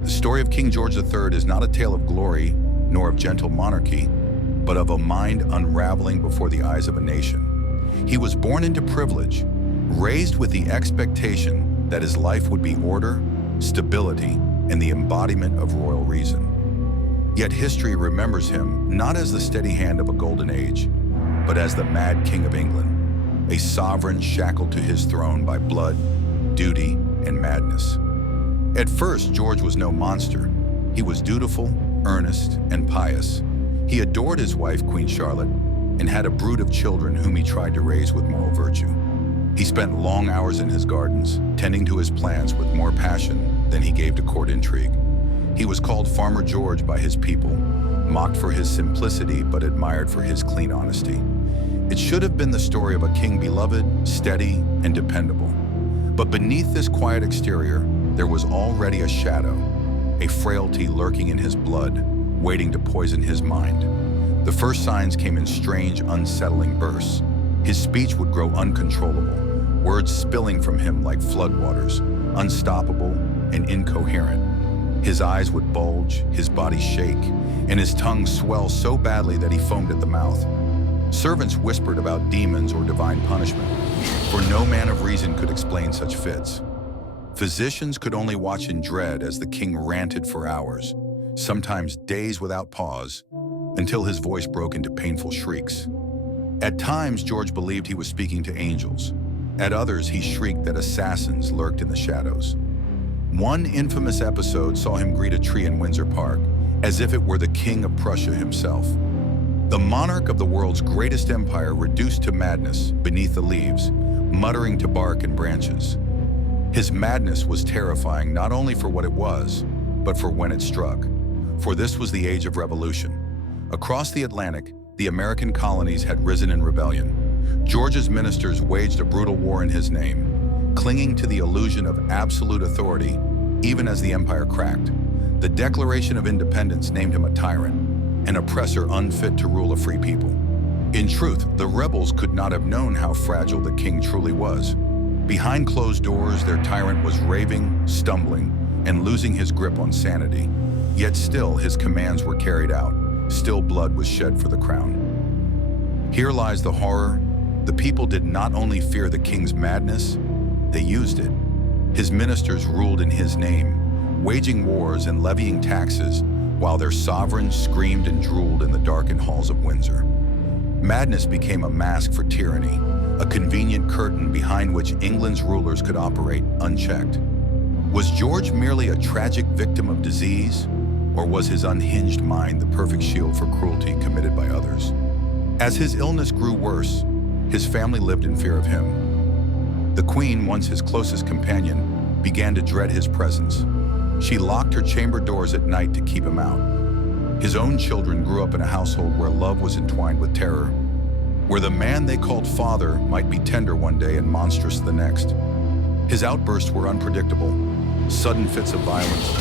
The story of King George III is not a tale of glory nor of gentle monarchy, but of a mind unraveling before the eyes of a nation. He was born into privilege, raised with the expectation that his life would be order, stability, and the embodiment of royal reason. Yet history remembers him not as the steady hand of a golden age, but as the mad King of England, a sovereign shackled to his throne by blood, duty, and madness. At first, George was no monster. He was dutiful, earnest, and pious. He adored his wife, Queen Charlotte, and had a brood of children whom he tried to raise with moral virtue. He spent long hours in his gardens, tending to his plants with more passion than he gave to court intrigue. He was called Farmer George by his people, mocked for his simplicity but admired for his clean honesty. It should have been the story of a king beloved, steady, and dependable. But beneath this quiet exterior, there was already a shadow, a frailty lurking in his blood, waiting to poison his mind. The first signs came in strange, unsettling bursts. His speech would grow uncontrollable, words spilling from him like floodwaters, unstoppable and incoherent. His eyes would bulge, his body shake, and his tongue swell so badly that he foamed at the mouth. Servants whispered about demons or divine punishment, for no man of reason could explain such fits. Physicians could only watch in dread as the king ranted for hours, sometimes days without pause, until his voice broke into painful shrieks. At times, George believed he was speaking to angels. At others, he shrieked that assassins lurked in the shadows. One infamous episode saw him greet a tree in Windsor Park, as if it were the King of Prussia himself. The monarch of the world's greatest empire reduced to madness beneath the leaves, muttering to bark and branches. His madness was terrifying not only for what it was, but for when it struck. For this was the age of revolution. Across the Atlantic, the American colonies had risen in rebellion. George's ministers waged a brutal war in his name, clinging to the illusion of absolute authority even as the empire cracked. The Declaration of Independence named him a tyrant, an oppressor unfit to rule a free people. In truth, the rebels could not have known how fragile the king truly was. Behind closed doors, their tyrant was raving, stumbling, and losing his grip on sanity. Yet still, his commands were carried out. Still blood was shed for the crown. Here lies the horror. The people did not only fear the king's madness, they used it. His ministers ruled in his name, waging wars and levying taxes, while their sovereign screamed and drooled in the darkened halls of Windsor. Madness became a mask for tyranny, a convenient curtain behind which England's rulers could operate unchecked. Was George merely a tragic victim of disease, or was his unhinged mind the perfect shield for cruelty committed by others? As his illness grew worse, his family lived in fear of him. The Queen, once his closest companion, began to dread his presence. She locked her chamber doors at night to keep him out. His own children grew up in a household where love was entwined with terror, where the man they called father might be tender one day and monstrous the next. His outbursts were unpredictable, sudden fits of violence,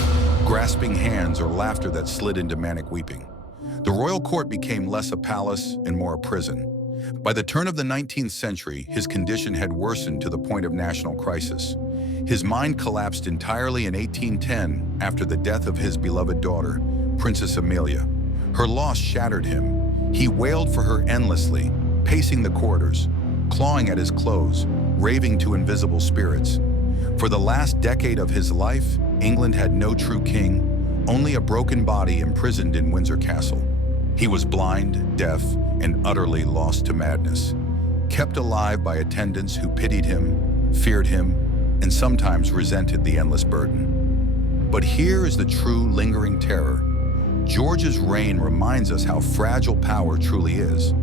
grasping hands, or laughter that slid into manic weeping. The royal court became less a palace and more a prison. By the turn of the 19th century, his condition had worsened to the point of national crisis. His mind collapsed entirely in 1810 after the death of his beloved daughter, Princess Amelia. Her loss shattered him. He wailed for her endlessly, pacing the corridors, clawing at his clothes, raving to invisible spirits. For the last decade of his life, England had no true king, only a broken body imprisoned in Windsor Castle. He was blind, deaf, and utterly lost to madness, kept alive by attendants who pitied him, feared him, and sometimes resented the endless burden. But here is the true lingering terror. George's reign reminds us how fragile power truly is.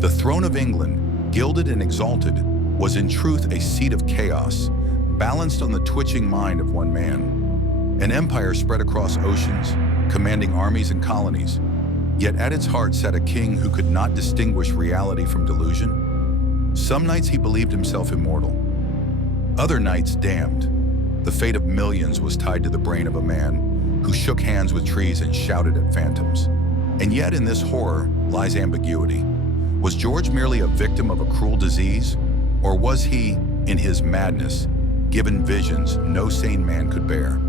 The throne of England, gilded and exalted, was in truth a seat of chaos, balanced on the twitching mind of one man. An empire spread across oceans, commanding armies and colonies, yet at its heart sat a king who could not distinguish reality from delusion. Some nights he believed himself immortal. Other nights damned. The fate of millions was tied to the brain of a man who shook hands with trees and shouted at phantoms. And yet in this horror lies ambiguity. Was George merely a victim of a cruel disease? Or was he, in his madness, given visions no sane man could bear?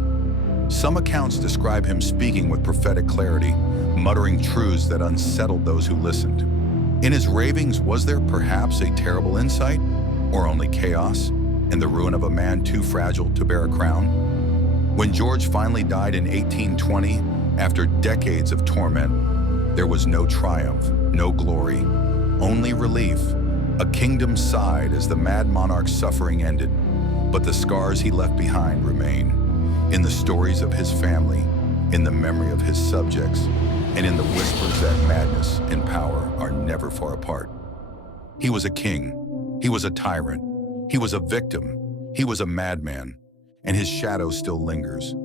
Some accounts describe him speaking with prophetic clarity, muttering truths that unsettled those who listened. In his ravings, was there perhaps a terrible insight, or only chaos, and the ruin of a man too fragile to bear a crown? When George finally died in 1820, after decades of torment, there was no triumph, no glory, only relief. A kingdom sighed as the mad monarch's suffering ended, but the scars he left behind remain. In the stories of his family, in the memory of his subjects, and in the whispers that madness and power are never far apart. He was a king, he was a tyrant, he was a victim, he was a madman, and his shadow still lingers,